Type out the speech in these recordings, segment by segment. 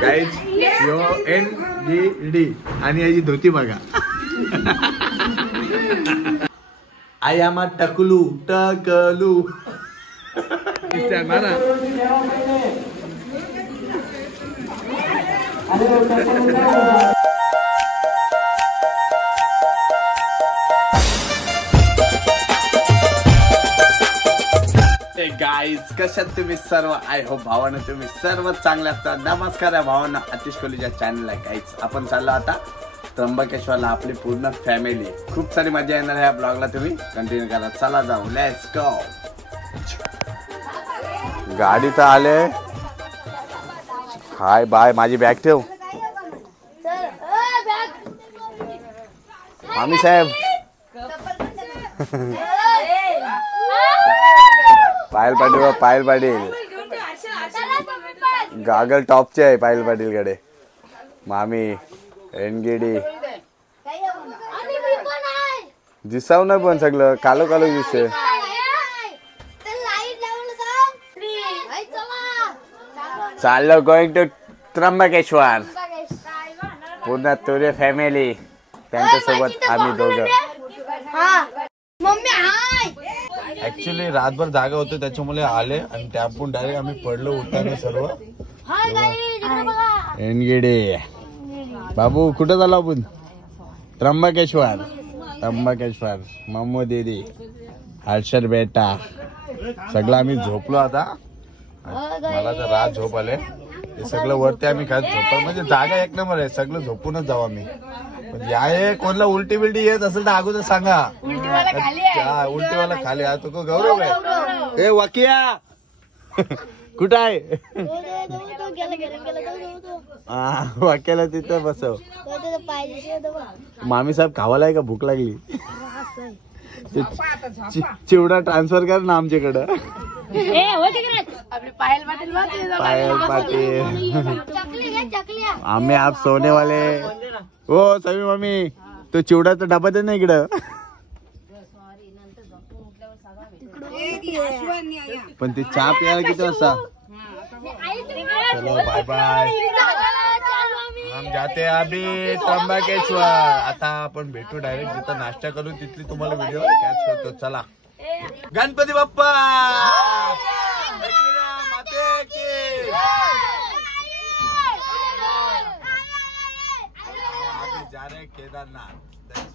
Guys यो NGD आणि याची धोती बघा. आई आम्हा टकलू टकलू माना. गाईज कशात तुम्ही सर्व. आय होप भावानं तुम्ही सर्व चांगले असतात. नमस्कार आहे भावांना, आतिश कोहलीच्या चॅनल आहे. गाईज आपण चाललो आता त्र्यंबकेश्वरला. आपली पूर्ण फॅमिली. खूप सारी मजा येणार ह्या ब्लॉगला. तुम्ही कंटिन्यू करा. चला जाऊ, लेट्स गो. गाडी तर आले. Hi bye. माझी बॅग ठेव. मामी साहेब पायल पाटील. पायल पाटील गागल टॉपचे आहे पायल पाटील कडे. मामी NGD दिसाव ना पण सगळं कालो कालो दिसते. चाललो गोइंग टू त्र्यंबकेश्वर. पूर्ण तुरे फॅमिली त्यांच्यासोबत आम्ही दोघं. ऍक्च्युली रातभर जागा होते त्याच्यामुळे आले आणि त्यापून डायरेक्ट आम्ही पडलो उठताना सर्व. NGD बाबू कुठं झालो आपण. त्र्यंबकेश्वर. त्र्यंबकेश्वर. मम्मू दीदी हर्षद बेटा सगळं आम्ही झोपलो आता. मला तर रात झोप आले. हे सगळं वरती आम्ही काय झोप म्हणजे जागा एक नंबर आहे. सगळं झोपूनच जाऊ आम्ही. या कोणला उलटी बिलटी येत असेल तर अगोदर सांगा. उलटीवाला खाली. तू गौरव आहे. ए वाकिया कुठं आहे. वाक्याला तिथं बसव. मामी साहेब खावाला आहे का. भूक लागली. चिवडा ट्रान्सफर कर ना आमच्याकडं. पायल पाटील. आम्ही आप सोने वाले. हो सवी मम्मी तो चिवडाचा डबा दे ना इकडं. पण ते चहा प्यायला किती वाजता. चलो बाय बाय. हम जाते अभी त्र्यंबकेश्वर. आता आपण भेटू डायरेक्ट जिथं नाश्ता करू तिथली तुम्हाला व्हिडिओ कॅच करतो. चला. गणपती बाप्पा माते की. जा रहे केदारनाथ.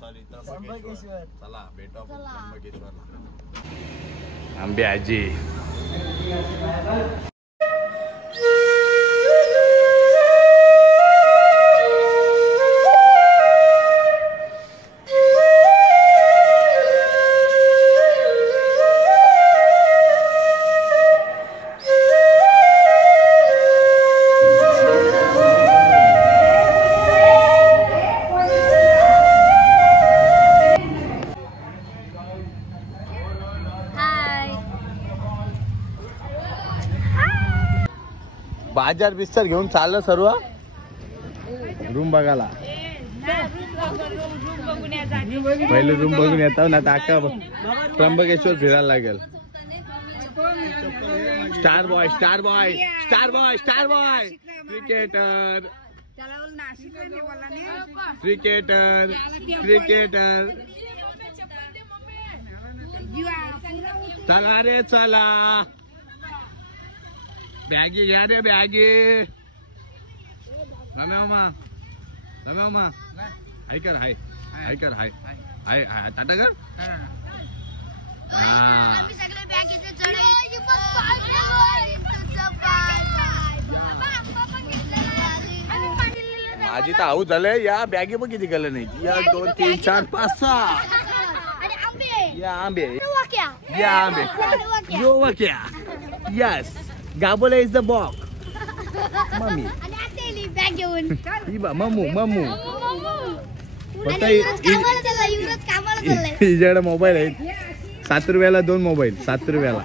सॉरी त्र्यंबकेश्वर. चला भेटू आपण त्र्यंबकेश्वरला. आंबे आजी. बाजार बिस्तर घेऊन चाललं सर्व रूम बघायला. पहिले रूम बघून येतो ना आता त्र्यंबकेश्वर फिरायला लागेल. Star boy star boy star boy star boy. Cricketer cricketer cricketer. चला रे चला. बॅगी घ्या रे बॅगी. रम्या मामा हाय कर. हाय हाय कर. हाय हाय हाय टाटा कर. माझी तर आऊ झालंय. या बॅगी पण किती कलर नाही. या 2 3 4 5 6. या आंबे. या आंबे. यो वाक्या. यस गाबोला इज द बॉक. मम्मी मम्मू मम्मू. हिच्याकडे मोबाईल आहे. 7 रुपयाला 2 मोबाईल. 7 रुपयाला.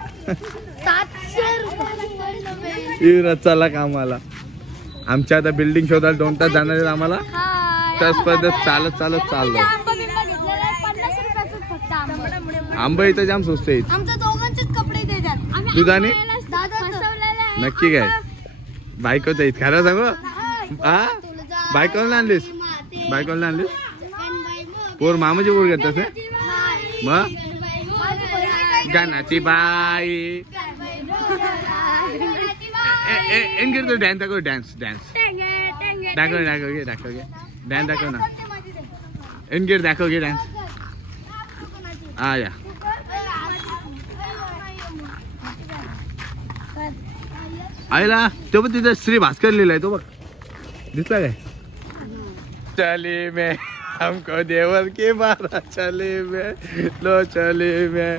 युवराज चला कामाला. आमच्या आता बिल्डिंग शोधायला 2 तास जाणार आहेत आम्हाला. त्याच पद्धत चालत चालत चाललो. आंबा इथं जाम स्वस्त आहेत. तुझा नक्की काय बायकोच आहेत खरं सांगू हा बायकोला आणलीस बायकोला आणलीस पोर मामाची पोर घेत तसे मग गाण्याची बाई एनगिर तो डान्स दाखव डान्स डान्स दाखव दाखव घे दाखव घे डान्स दाखव ना एनगिर दाखव घे डान्स हा या आईला तो पण तिथं श्री भास्कर लिहिलाय तो बघ दिसला काय चली में हमको देवर की बारा चली में लो चली में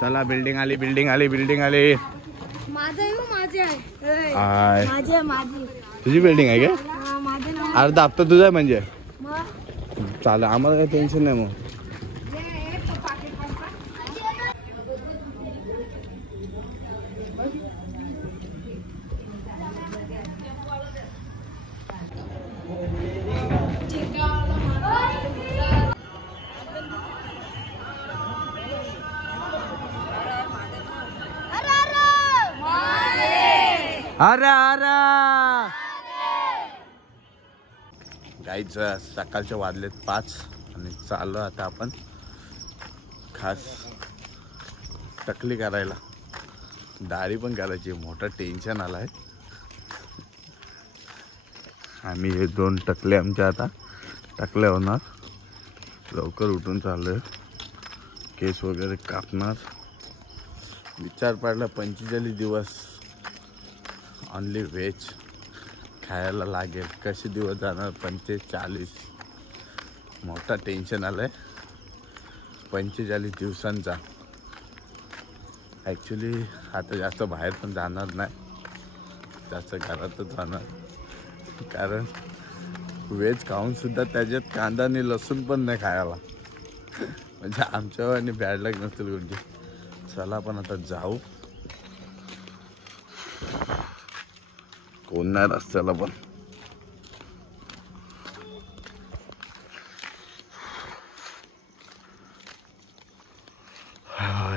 चला बिल्डिंग आली बिल्डिंग आली बिल्डिंग आली तुझी बिल्डिंग आहे का अर्धा हप्ता तुझा आहे म्हणजे चालेल आम्हाला काही टेन्शन नाही मग गाईच सकाळचे वाजलेत 5 आणि चाललो आता आपण खास टकली करायला दाढी पण करायची मोठं टेन्शन आलाय आम्ही हे 2 टकले आमच्या आता टकले होणार लवकर उठून चाललोय केस वगैरे कापणार विचार पडला 45 दिवस ऑनली व्हेज खायला लागेल कसे दिवस जाणार 45 मोठा टेन्शन आलंय 45 दिवसांचा ॲक्च्युली आता जास्त बाहेर पण जाणार नाही जास्त घरातच राहणार कारण व्हेज खाऊन सुद्धा त्याच्यात कांदा आणि लसूण पण नाही खायला म्हणजे आमच्यावर आणि बॅड लक नसेल कोणती चला आपण आता जाऊ कोण नाही रस्त्याला पण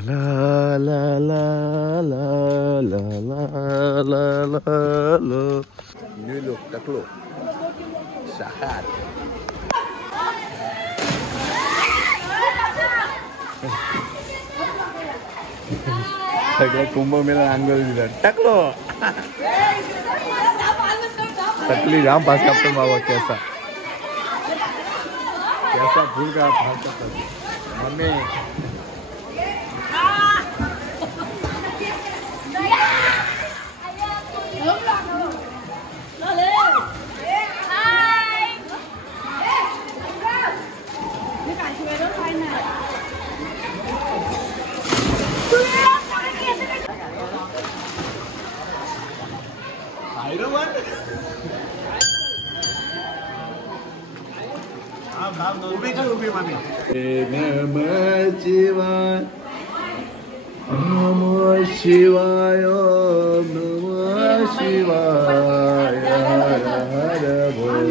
ला ला ला ला ला ला ला न्यू लोक टाकलो शाखात सगळ्या कुंभमेळा अंगोल दिला टाकलो टकली जाम पास कापतो बाबा कैसा फूल का मम्मी नमः शिवाय नमः शिवाय हर हर बोल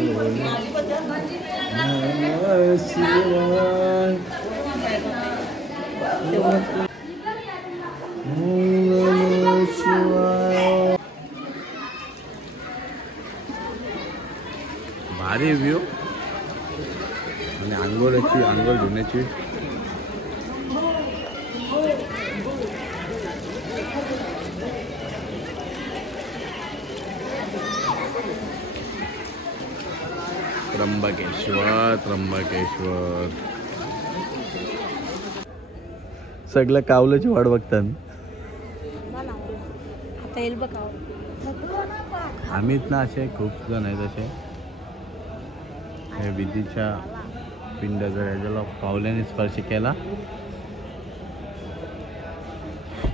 नमः शिवाय नमः शिवाय भारी व्ह्यू आणि आंघोळ धुण्याची त्र्यंबकेश्वर सगळं कावल्याची वाट बघतात आम्हीच ना असे खूप जण आहेत असे हे विधीच्या पिंड जर याला कावल्याने स्पर्श केला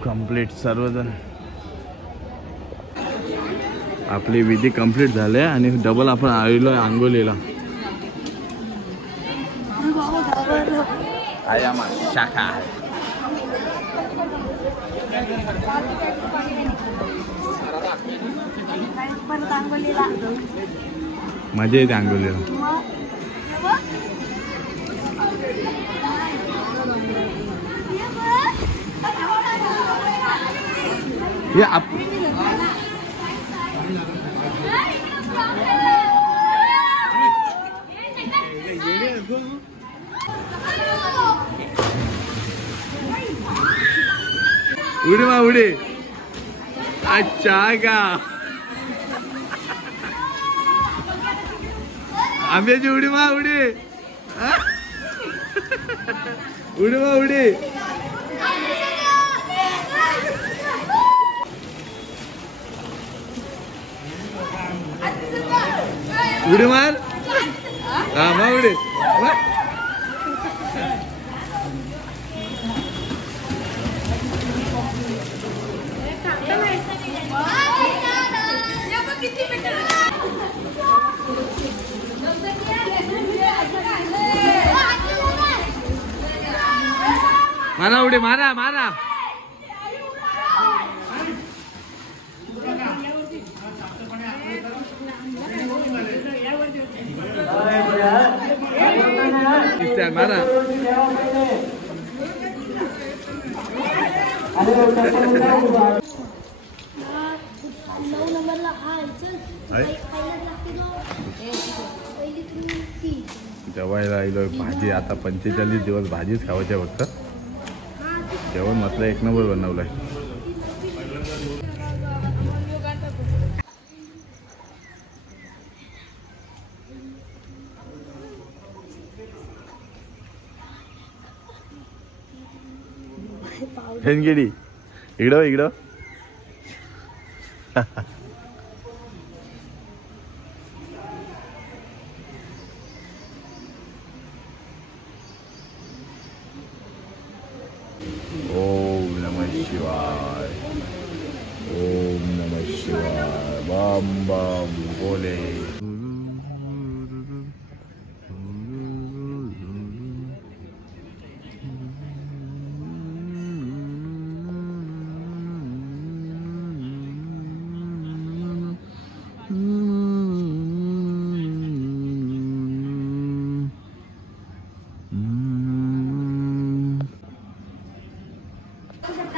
कंप्लीट सर्वजण आपली विधी कंप्लीट झाले आणि डबल आपण आलेलो आहे आंघोलीला आयामा शाखा मजा येते आंघोलीला ये आप उडी मा उडी. अच्छा का आंब्याची उडी मा उडी. उडी मा उडी. उडी मार. हा मा उडी. मारा उडी मारा मारा. मारा. जेवायला आलो भाजी. आता 45 दिवस भाजीच खावायची फक्त. जेवण म्हटलं एक नंबर बनवलंय. हेनगिडी इकडं इकडं. ओम नमः शिवाय. ओम नमः शिवाय. बम बम बोले.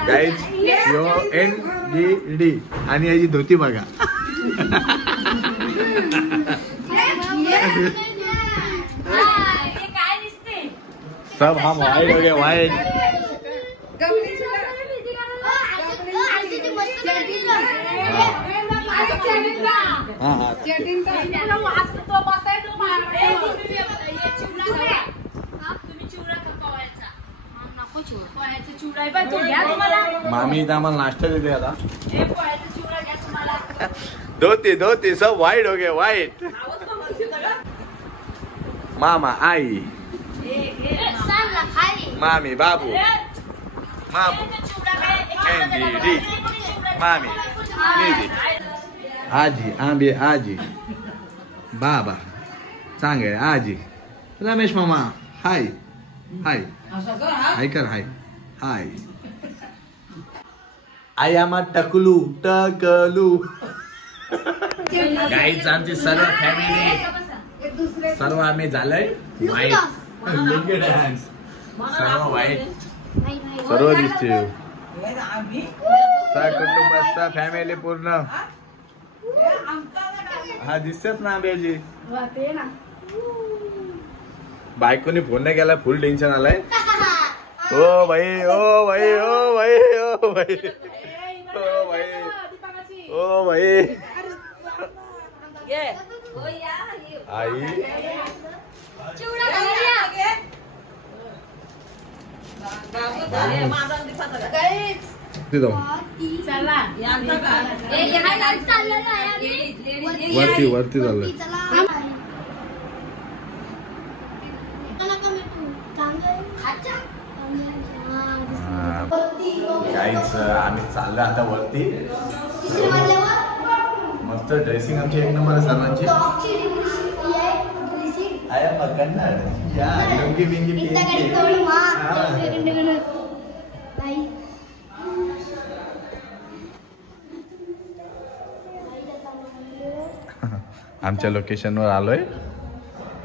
गाईज यो NGD आणि याची धोती बघा. सब हम वाइट हो गए वाइट. मामी इथं आम्हाला नाश्ता देते आता. धोती धोती सब वाइट हो गए वाइट. मामा आई मामी बाबू मामू NGD मामी निधी आजी आंबे आजी बाबा सांगे आजी रमेश मामा हाय हाय हाय कर हाय हाय. आई आम्हा टकलू टकलू. गाईच आमची सर्व फॅमिली सर्व आम्ही झालंय वाईट. डान्स सर्व वाईट सर्व दिसते. कुटुंब फॅमिली पूर्ण. हा दिसतेच ना आंब्याची. बायकोनी फोन नाही केला. फुल टेन्शन आलाय. ओ भाई ओ भाई ओ भाई ओ भाई ओ भाई ओ भाई. आई वरती वरती चाललंय. काहीच आम्ही चाललो आता वरती. मस्त ड्रेसिंग आमची एक नंबर आहे सर्वांची. लुंगी बिंगी आमच्या लोकेशनवर आलोय.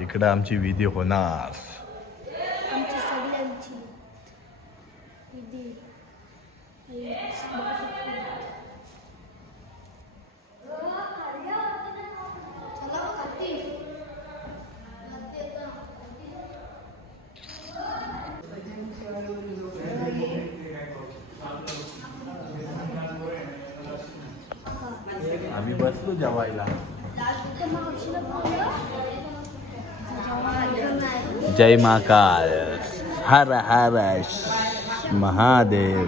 इकडं आमची विधी होणार. आम्ही बसलो जेवायला. जय महाकाल, हर हर महादेव.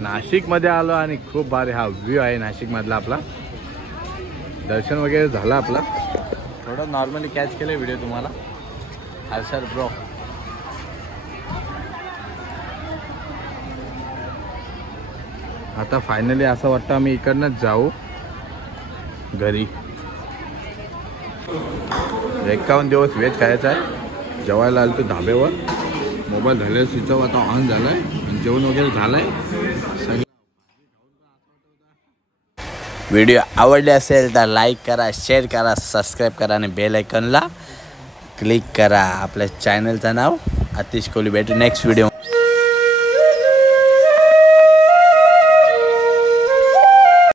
नाशिक मध्ये आलो आणि खूप भारी हा व्ह्यू आहे नाशिक मधला. आपला दर्शन वगैरे झालं आपला. थोडं नॉर्मली कॅच केलं व्हिडिओ तुम्हाला. हर्षद ब्रो. आता फायनली असं वाटतं आम्ही इकडनंच जाऊ घरी. 51 दिवस व्हेज खायचं आहे. जेवायला आलो तो धाब्यावर. मोबाईल झालेला स्विच ऑफ, आता ऑन झालाय आणि जेवण वगैरे झालंय. व्हिडिओ आवडले असेल तर लाईक करा, शेअर करा, सबस्क्राईब करा आणि बेल आयकॉनला क्लिक करा. आपल्या चॅनलचं नाव आतिश कोहली. भेटू नेक्स्ट व्हिडिओ.